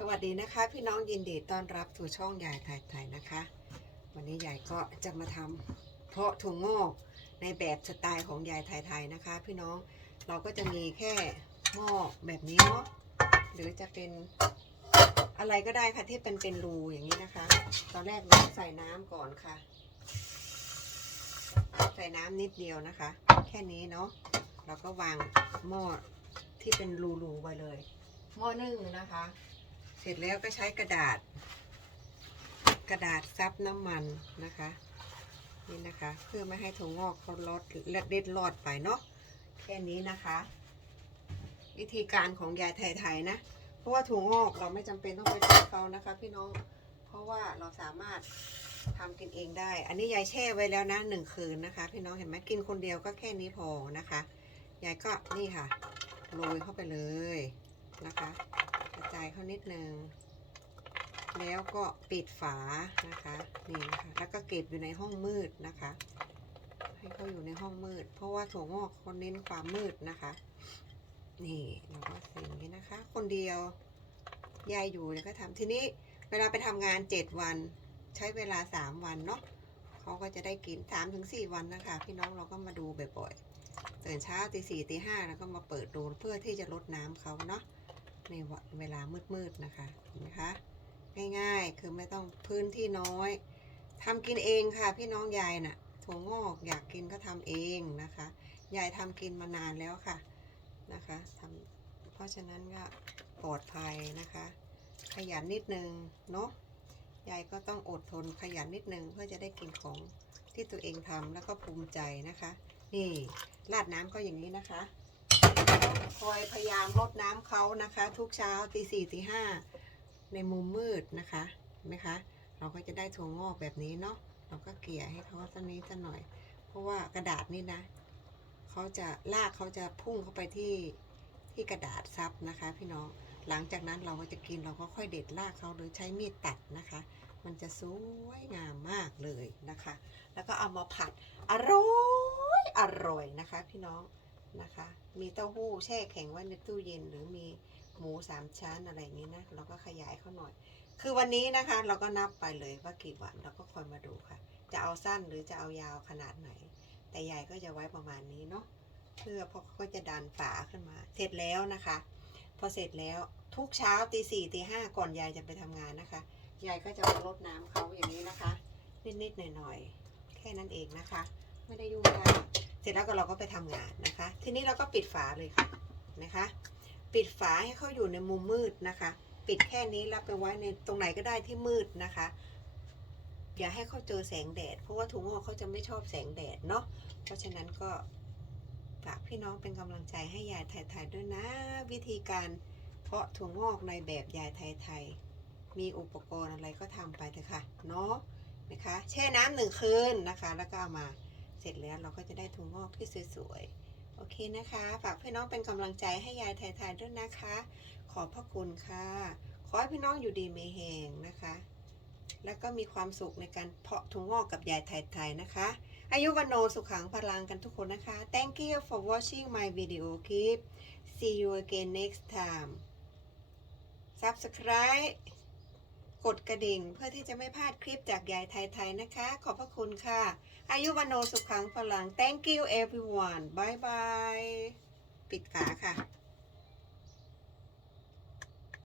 สวัสดีนะคะ พี่น้องยินดีต้อนรับสู่ช่องยายไทยไทยนะคะ วันนี้ยายก็จะมาทำเพาะถั่วงอกในแบบสไตล์ของยายไทยไทยนะคะ พี่น้องเราก็จะมีแค่หม้อแบบนี้เนาะหรือจะเป็นอะไรก็ได้ค่ะที่เป็นเป็นรูอย่างนี้นะคะ ตอนแรกเราใส่น้ำก่อนค่ะ ใส่น้ำนิดเดียวนะคะ แค่นี้เนาะเราก็วางหม้อที่เป็นรูๆไว้เลยหม้อนึ่งนะคะ เสร็จแล้วก็ใช้กระดาษ กระดาษซับน้ำมันนะคะ นี่นะคะ เพื่อไม่ให้ถั่วงอกเขาลดและเด็ดรอดไปเนาะแค่นี้นะคะ วิธีการของยายไทยๆนะ เพราะว่าถั่วงอกเราไม่จำเป็นต้องไปซื้อเขานะคะ พี่น้องเพราะว่าเราสามารถทำกินเองได้ อันนี้ยายแช่ไว้แล้วนะหนึ่งคืนนะคะ พี่น้องเห็นไหมกินคนเดียวก็แค่นี้พอนะคะ ยายก็นี่ค่ะ โรยเข้าไปเลยนะคะายเขานิดนึง แล้วก็ปิดฝานะคะ นี่นะคะแล้วก็เก็บอยู่ในห้องมืดนะคะ ให้เขาอยู่ในห้องมืด เพราะว่าถั่วงอกเขาเน้นความมืดนะคะ นี่เราก็สิ่างนี้นะคะ คนเดียวยายอยู่เนี่ยก็ทำทีนี้เวลาไปทำงานเจ็ดวัน ใช้เวลาสามวันเนาะเขาก็จะได้กินสามถึงสี่วันนะคะ พี่น้องเราก็มาดูบ่อยๆตื่นเช้าตีสี่ตีห้าแล้วก็มาเปิดดูเพื่อที่จะลดน้ำเขาเนาะ ในเวลามืดๆนะคะเห็นไหมคะง่ายๆคือไม่ต้องพื้นที่น้อยทำกินเองค่ะ พี่น้องยายน่ะถั่วงอกอยากกินก็ทำเองนะคะ ยายทำกินมานานแล้วค่ะนะคะทำเพราะฉะนั้นก็ปลอดภัยนะคะ ขยันนิดนึงเนาะยายก็ต้องอดทนขยันนิดนึงเพื่อจะได้กินของที่ตัวเองทำแล้วก็ภูมิใจนะคะ นี่ราดน้ำก็อย่างนี้นะคะ คอยพยายามรดน้ำเขานะคะ ทุกเช้าตีสี่ตีห้าในมุมมืดนะคะเห็นไหมคะ เราก็จะได้ถั่วงอกแบบนี้เนาะเราก็เกลี่ยให้เขาสักนิดสักหน่อย เพราะว่ากระดาษนี่นะเขาจะลากเขาจะพุ่งเข้าไปที่ที่กระดาษซับนะคะ พี่น้องหลังจากนั้นเราก็จะกินเราก็ค่อยเด็ดลากเขาหรือใช้มีดตัดนะคะ มันจะสวยงามมากเลยนะคะ แล้วก็เอามาผัดอร่อยอร่อยนะคะ พี่น้อง นะคะ มีเต้าหู้แช่แข็งไว้ในตู้เย็น หรือมีหมูสามชั้นอะไรอย่างนี้นะ เราก็ขยายเขาหน่อย คือวันนี้นะคะ เราก็นับไปเลยว่ากี่วันเราก็คอยมาดูค่ะ จะเอาสั้นหรือจะเอายาวขนาดไหน แต่ยายก็จะไว้ประมาณนี้เนาะเพื่อเพราะเขาก็จะดันฝาขึ้นมา เสร็จแล้วนะคะ พอเสร็จแล้วทุกเช้าตีสี่ตีห้าก่อนยายจะไปทำงานนะคะยายก็จะมารดน้ำเขาอย่างนี้นะคะ นิดๆหน่อยๆแค่นั้นเองนะคะ ไม่ได้ยุ่งยาก เสร็จแล้วก็เราก็ไปทำงานนะคะ ทีนี้เราก็ปิดฝาเลยค่ะนะคะ ปิดฝาให้เขาอยู่ในมุมมืดนะคะ ปิดแค่นี้แล้วไปไว้ในตรงไหนก็ได้ที่มืดนะคะ อย่าให้เขาเจอแสงแดด เพราะว่าถุงงอกเขาจะไม่ชอบแสงแดดเนาะเพราะฉะนั้นก็ฝากพี่น้องเป็นกำลังใจให้ยายไทยๆด้วยนะ วิธีการเพาะถั่วงอกในแบบยายไทยๆมีอุปกรณ์อะไรก็ทำไปเถอะค่ะเนาะนะคะ แช่น้ำหนึ่งคืนนะคะ แล้วก็เอามา เสร็จแล้วเราก็จะได้ถุงงอกที่สวยๆ โอเคนะคะ ฝากพี่น้องเป็นกำลังใจให้ยายไทยๆด้วยนะคะ ขอบพระคุณค่ะ ขอให้พี่น้องอยู่ดีมีแหงนะคะ แล้วก็มีความสุขในการเพาะถุงงอกกับยายไทยๆนะคะ อายุวันโนสุขังพลังกันทุกคนนะคะ Thank you for watching my video clip see you again next time subscribe กดกระดิ่งเพื่อที่จะไม่พลาดคลิปจากยายไทยๆนะคะ ขอบพระคุณค่ะ อายุวันโนสุขังพลัง thank you everyone bye bye ปิดฝาค่ะ